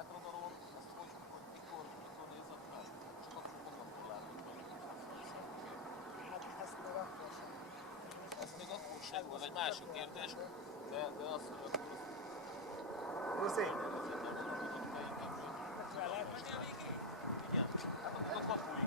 hátradalon, azt hogy mikor nézem meg? Csak akkor magamtól látom, hogy Hát ezt még akkor sem. ez még akkor sem volt, egy másik kérdés, de az, hogy akkor Puszi! azért nem mondom, hogy melyik nem. Vele? Igen, hát akkor a kapuj